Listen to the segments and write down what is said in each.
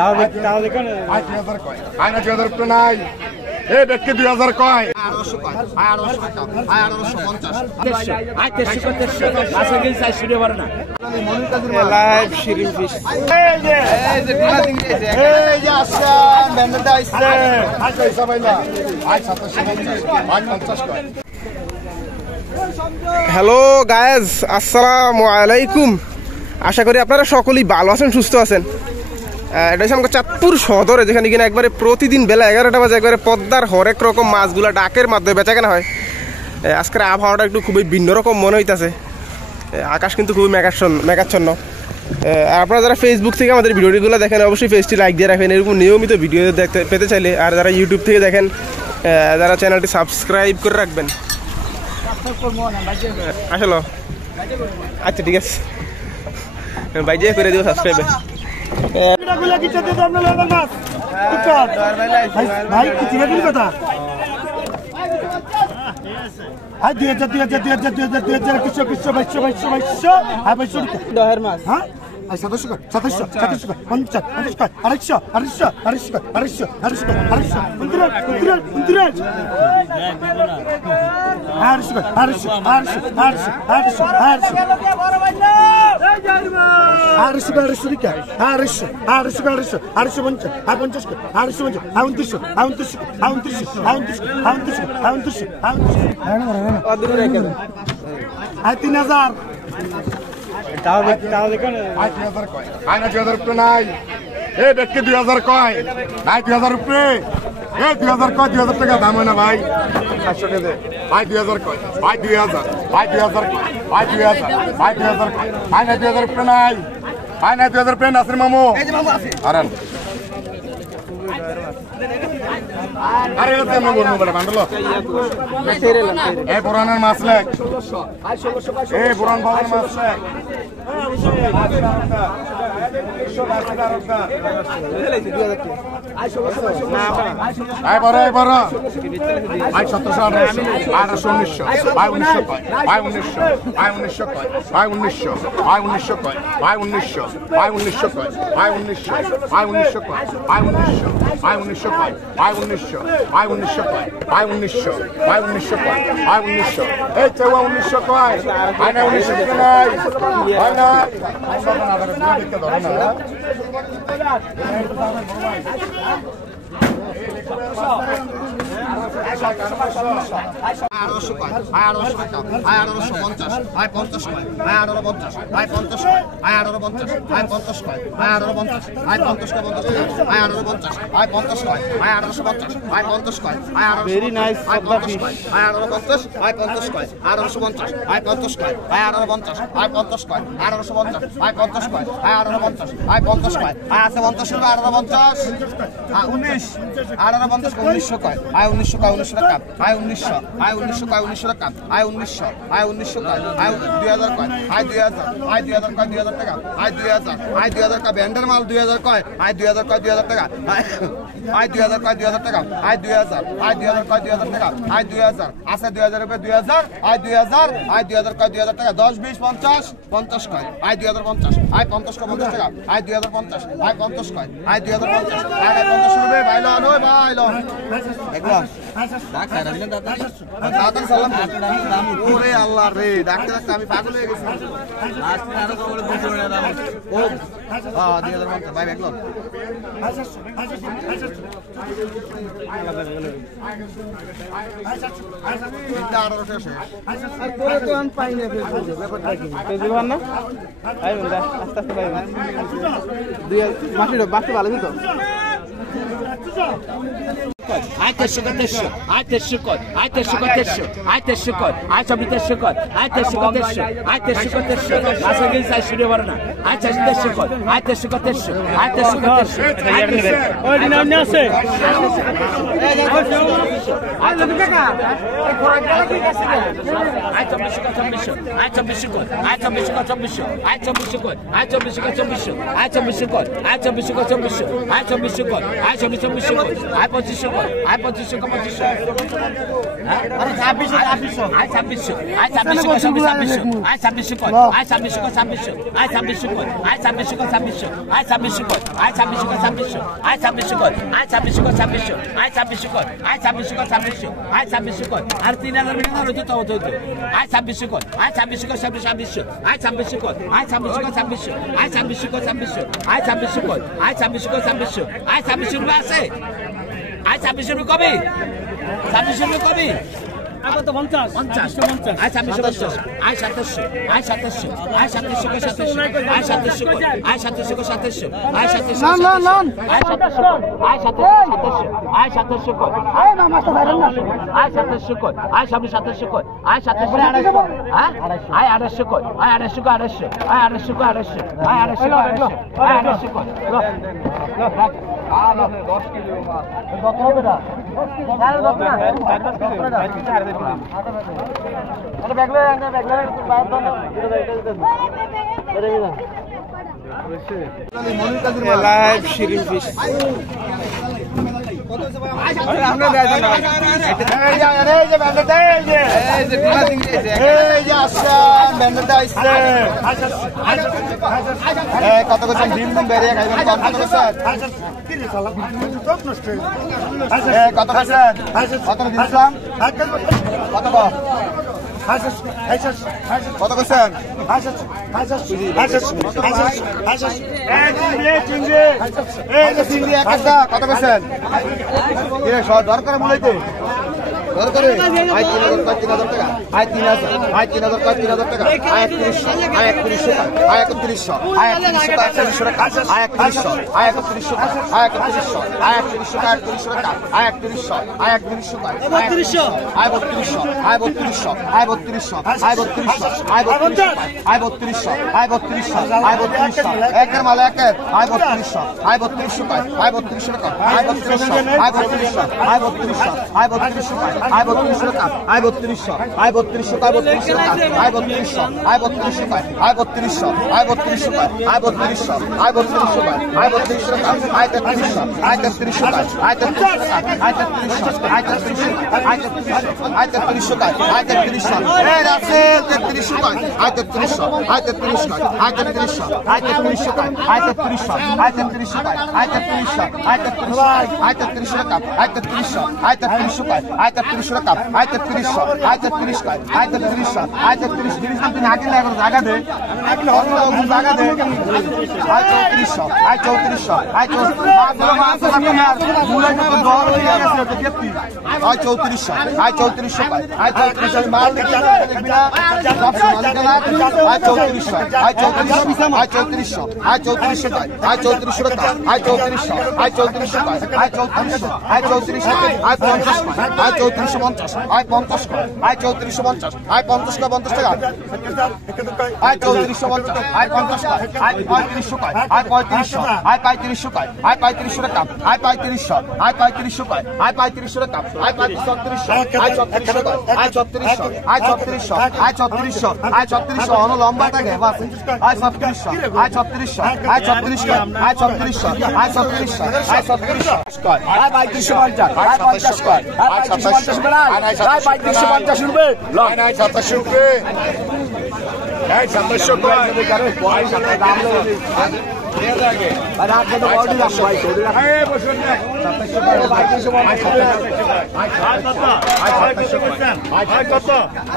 2000 কয় hello guys, আসসালামু আলাইকুম। আশা করি আপনারা সকলেই ভালো আছেন, সুস্থ আছেন। এটা হচ্ছে আমাকে চাঁদপুর সদরে, যেখানে কিনা একবারে প্রতিদিন বেলা 11টা বাজে একবারে পদ্মার হরেক রকম মাছগুলা ডাকের মাধ্যমে বেচা কেনা হয়। আজকের আবহাওয়াটা একটু খুবই ভিন্ন রকম মনে হইতেছে। আকাশ কিন্তু খুবই মেঘাচ্ছন্ন। আর আপনারা যারা ফেসবুক থেকে আমাদের ভিডিওগুলো দেখেন, অবশ্যই পেজটি লাইক দিয়ে রাখবেন এরকম নিয়মিত ভিডিও দেখতে পেতে চাইলে। আর যারা ইউটিউব থেকে দেখেন, যারা চ্যানেলটি সাবস্ক্রাইব করে রাখবেন। আসলো আচ্ছা, ঠিক আছে, বাইজে করে দিব সাবস্ক্রাইব। টাকা দাম হয় না ভাই, 500 টাকা ভাই, 2000 কয় ভাই, 2000 ভাই, 2000 ভাই, 2000 ভাই, 2000 ভাই না, 2000 রুপে নাই ভাই, না 2000 রুপে নাসির মামু। আরে আরে আমি বলবো বড় বান্ডলো এই পুরানের মাছ লেখ, এই পুরান বাবার মাছ লেখ, ভাই 1700 1800 1900 ভাই 1900 কয় ভাই, 1900 ভাই, 1900 কয় ভাই, 1900 ভাই, 1900 কয় ভাই, 1900 ভাই, 1900 কয় ভাই, 1900 ভাই, 1900 কয় ভাই, 1900 ভাই, 1900 কয় ভাই, 1900 ভাই, 1900 কয় ভাই, 1900 ভাই, 1900 কয় ভাই, 1900 এই চেওয়া 1900 কয় ভাই, না 1900 কে নাই ভাই, না দেখতে ধরে না। ভাই 1900 কয় 1900 টাকা ভাই, 1900 ভাই, 1900 কয় 1900 টাকা ভাই, 1900 ভাই, 1900 কয় ভাই, 2000 কয় ভাই, 2000 ভাই, 2000 কয় 2000 টাকা ভাই, 2000 ভাই, 2000 কয় ব্যান্ডের মাল, 2000 কয় ভাই, 2000 কয় 2000 টাকা ভাই, 2000 কয় 2000 টাকা ভাই, 2000 ভাই, 2000 কয় 2000 টাকা ভাই, 2000 আছে 2000 রুপে, 2000 ভাই, 2000 ভাই, 2000 কয় 2000 টাকা, 10 20 50 50 কয় ভাই, 2050 ভাই, 50 কয় 50 টাকা ভাই, 2050 ভাই, 50 কয় ভাই, 2050 ভাই, 50 রুপে ভাই, লন ওই ভাই লন একদম ডাক্তার আছেন দাদা, দাদা সালাম ওরে আল্লাহ রে, ডাক্তার ডাক্তার আমি পাগল হয়ে গেছি। আজকে আরো বড় 200 টাকা দাম ও 2050 ভাই একদম আয় 1300 আয় 1300 আয় 1300 আয় 1300 আয় 1300 আয় 1300 আয় 1300 মাসে গেল 400 টাকা বড় না আয় 1300 আয় 1300 আয় 1300 ওই নাম নিয়ে আসে আয় টাকা আয় 2400 আয় 2400 আয় 2400 আয় 2400 আয় 2400 আয় 2400 আয় 2400 আয় 2400 আয় 2400 আয় 2500 আয় 2500 2500 আরে 2600 আয় 2600 আয় 2600 আয় 2600 আয় 2600 আয় 2600 আয় 2600 কর আয় 2600 কর 2600 আয় 2600 কর আয় 2600 কর 2600 আয় 2600 কর আয় 2600 কর 2600 আয় 2600 কর আয় 2600 কর 2600 আয় 2600 কর আর 3000 মিটার না হতো তো আয় 2600 কর আয় 2600 কর 2600 আয় 2600 কর আয় 2600 কর 2600 আয় 2600 কর 2600 আয় 2600 কর আয় 2600 কর 2600 আয় 2600 রুপে আছে আয় 2600 রুপে কবে 2600 রুপে কবে আগত 50 50 আয় 2650 আয় 2700 আয় 2700 আয় 2700 কর 2700 আয় 2700 কর আয় 2700 কর 2700 আয় 2700 না আয় 2700 আয় 2700 আয় 2700 কর আয় মামাটা ধরেন না আয় 2700 কর আয় 2700 কর আয় 2700 হ্যাঁ আয় 2800 কর আয় 2800 কর 2800 আয় 2800 কর 2800 আয় 2800 কর 2800 আয় 2800 কর লাইভ শিরিন ফিশ কত করছেন ডিম ডিম বেরিয়ে খাইবেন কত করছেন কত করছেন কত দিয়েছিলাম কত কত করছেন কত করছেন দরকার মূলাইতে দরকারে আয় 3000 টাকা আয় 3000 আয় 3000 টাকা 3000 টাকা আয় 3100 আয় 3100 আয় 3100 আয় 3100 টাকা আয় 3100 আয় 3100 আয় 3100 আয় 3100 টাকা 3100 টাকা আয় 3100 আয় 3100 আয় 3100 আয় 3200 আয় 3200 আয় 3200 আয় 3200 আয় 3200 আয় 3200 আয় 3200 আয় 3200 একের মাল একের আয় 3200 আয় 3200 আয় 3200 টাকা আয় 3200 আয় 3200 আয় 3200 আয় 3200 আয় 3200 টাকা আয় 3200 আয় 3200 আয় 3200 টাকা আয় 3200 আয় 3200 আয় 3200 আয় 3200 আয় 3200 আয় 3200 আয় 3200 টাকা আয় 3300 আয় 3300 আয় 3300 আয় 3300 আয় 3300 আয় 3300 আয় 3300 আয় 3300 এ রাসেল 3300 আয় 3300 আয় 3300 আয় 3300 আয় 3300 আয় 3300 আয় 3300 আয় 3300 আয় 3300 আয় 3300 টাকা আয় 3300 আয় 3300 আয় 3300 টাকা আয় 3300 আয় 3300 আয় 3300 আয় 3300 জিনিস আপনি আগে লাগলো জায়গা দে জায়গা দে আয় 3400 আয় 3400 আয় 3400 আয় 3400 আয় 3400 মাল দেখি আয় 3400 আয় 3400 আয় 3400 আয় 3400 আয় 3400 টাকা আয় 3400 আয় 3400 আয় 3400 আয় 3400 আয় 50 আয় 3450 আয় 50 আয় 3450 আয় 50 টাকা আয় 3450 আয় 50 আয় 3500 আয় 3500 আয় 3500 আয় 3500 টাকা আয় 3500 আয় 3500 আয় 3500 টাকা আয় 3600 আয় 3600 আয় 3600 আয় 3600 আয় 3600 আয় 3600 অন লম্বা থাকে বাস আয় 3600 আয় 3600 আয় 3600 আয় 3600 আয় 3600 আয় 3600 আয় 3550 আয় 50 কয় আয় 3550 বেড়াই আয় 3550 রুপে লয় আয় 2700 রুপে এই 2700 কয় যদি করে কয় 7 দাম লাগে আর আগে তো বডি দাম ভাই বডি রাখ এই বসুন না 2700 কয় 3550 আয় কত আয় 2700 কয় আয় কত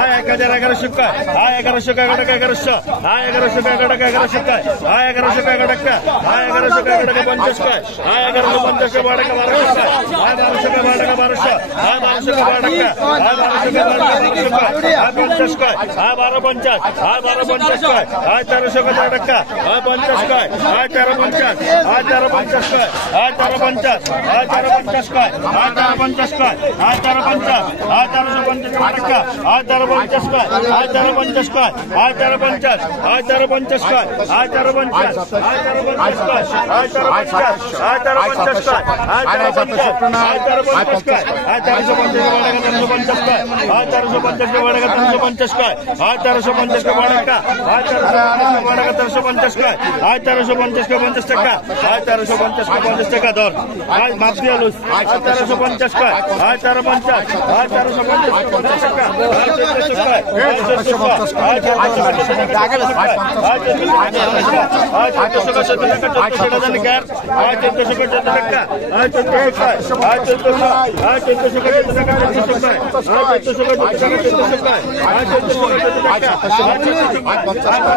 আয় 1111 কয় আয় 1111 টাকা 1100 আয় 1111 টাকা 1100 কয় আয় 1111 টাকা আয় 1111 টাকা 50 কয় আয় 1150 টাকা 12 টাকা 1200 কয় আয় 1200 টাকা 12 টাকা 1200 আয় 1200 টাকা 12 টাকা আয় 1200 টাকা 12 টাকা আয় 50 কয় আয় 1250 আয় 1250 কয় আয় 1300 টাকা আয় 50 কয় আয় 1350 আয় 1350 কয় আয় 1350 আয় 1350 কয় আয় 1350 কয় আয় 1350 আয় 1350 টাকা আয় 1350 কয় আয় 1350 কয় আয় 1350 আয় 1350 কয় আয় 1350 আয় 1350 কয় আয় 1350 আয় 1350 কয় আয় 1350 আয় 1350 কয় আয় 1350 কয় আয় 1350 কয় আয় 1350 কয় আয় 1350 কয় আয় 1350 কয় আয় 1350 কয় আয় 1350 50 টাকা আয় 1350 টাকা ধর আয় মাপ দিয়া লুস আয় 1350 টাকা আয় 1350 আয় 1350 টাকা আয় 1450 আয় 1450 টাকা আয় 1450 টাকা আয়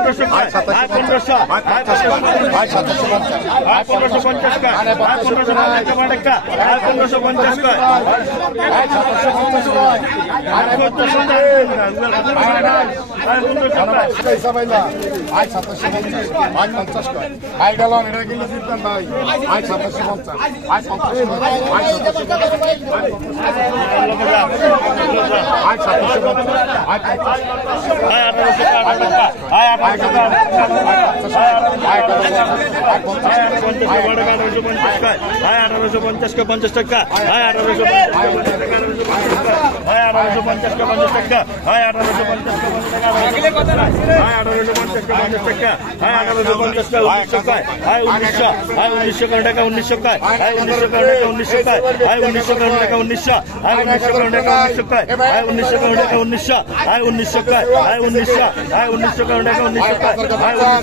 1450 আয় 1450 আয় 1450 টাকা আয়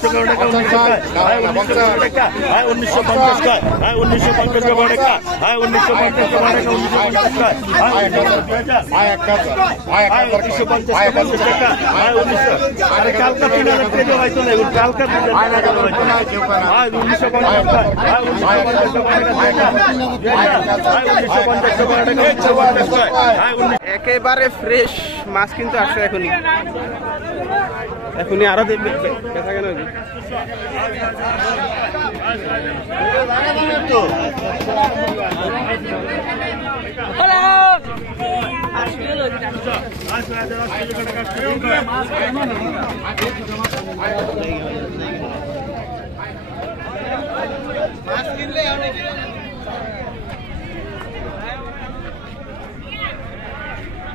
50 টাকা আয় 1950 একেবারে ফ্রেশ মাছ কিন্তু আসছে এখনই আরো বেচা কেন মাছ কিনলে